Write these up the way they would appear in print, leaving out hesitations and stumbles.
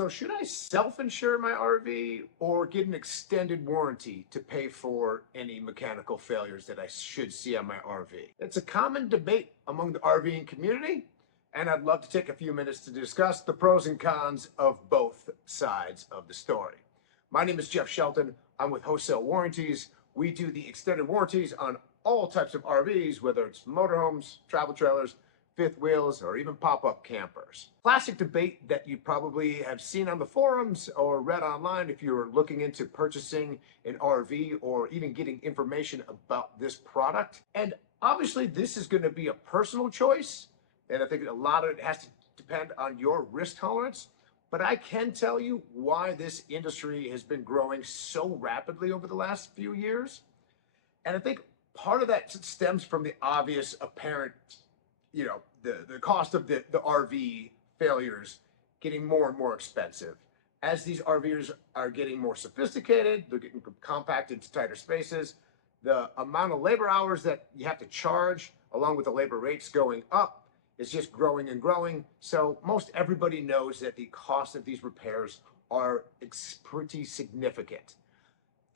So should I self-insure my RV or get an extended warranty to pay for any mechanical failures that I should see on my RV? It's a common debate among the RVing community, and I'd love to take a few minutes to discuss the pros and cons of both sides of the story. My name is Jeff Shelton. I'm with Wholesale Warranties. We do the extended warranties on all types of RVs, whether it's motorhomes, travel trailers, fifth wheels, or even pop-up campers. Classic debate that you probably have seen on the forums or read online if you're looking into purchasing an RV or even getting information about this product. And obviously this is going to be a personal choice, and I think a lot of it has to depend on your risk tolerance. But I can tell you why this industry has been growing so rapidly over the last few years. And I think part of that stems from the obvious apparent, the cost of the RV failures getting more and more expensive. As these RVers are getting more sophisticated, they're getting compacted to tighter spaces. The amount of labor hours that you have to charge, along with the labor rates going up, is just growing and growing. So most everybody knows that the cost of these repairs are pretty significant.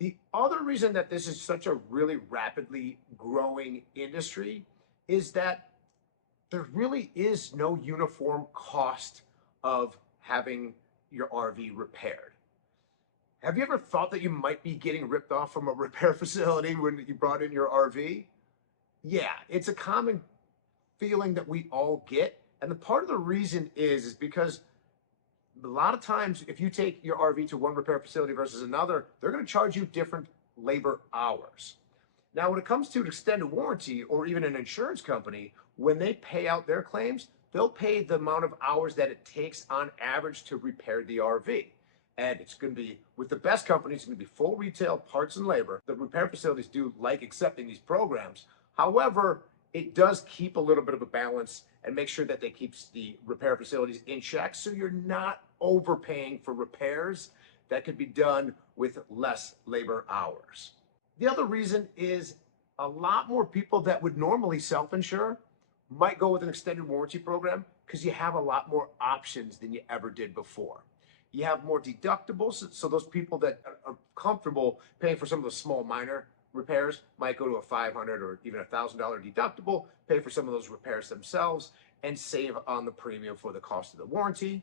The other reason that this is such a really rapidly growing industry is that there really is no uniform cost of having your RV repaired. Have you ever thought that you might be getting ripped off from a repair facility when you brought in your RV? Yeah, it's a common feeling that we all get. And the part of the reason is because a lot of times if you take your RV to one repair facility versus another, they're going to charge you different labor hours. Now, when it comes to an extended warranty or even an insurance company, when they pay out their claims, they'll pay the amount of hours that it takes on average to repair the RV. And it's going to be, with the best companies, it's going to be full retail parts and labor. The repair facilities do like accepting these programs. However, it does keep a little bit of a balance and make sure that they keep the repair facilities in check so you're not overpaying for repairs that could be done with less labor hours. The other reason is a lot more people that would normally self-insure might go with an extended warranty program because you have a lot more options than you ever did before. You have more deductibles, so those people that are comfortable paying for some of the small minor repairs might go to a $500 or even $1,000 deductible, pay for some of those repairs themselves, and save on the premium for the cost of the warranty.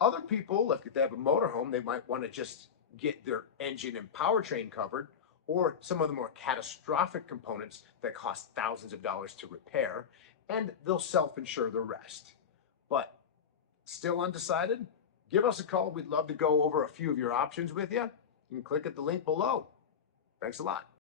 Other people, like if they have a motorhome, they might want to just get their engine and powertrain covered, or some of the more catastrophic components that cost thousands of dollars to repair, and they'll self-insure the rest. But still undecided? Give us a call. We'd love to go over a few of your options with you. You can click at the link below. Thanks a lot.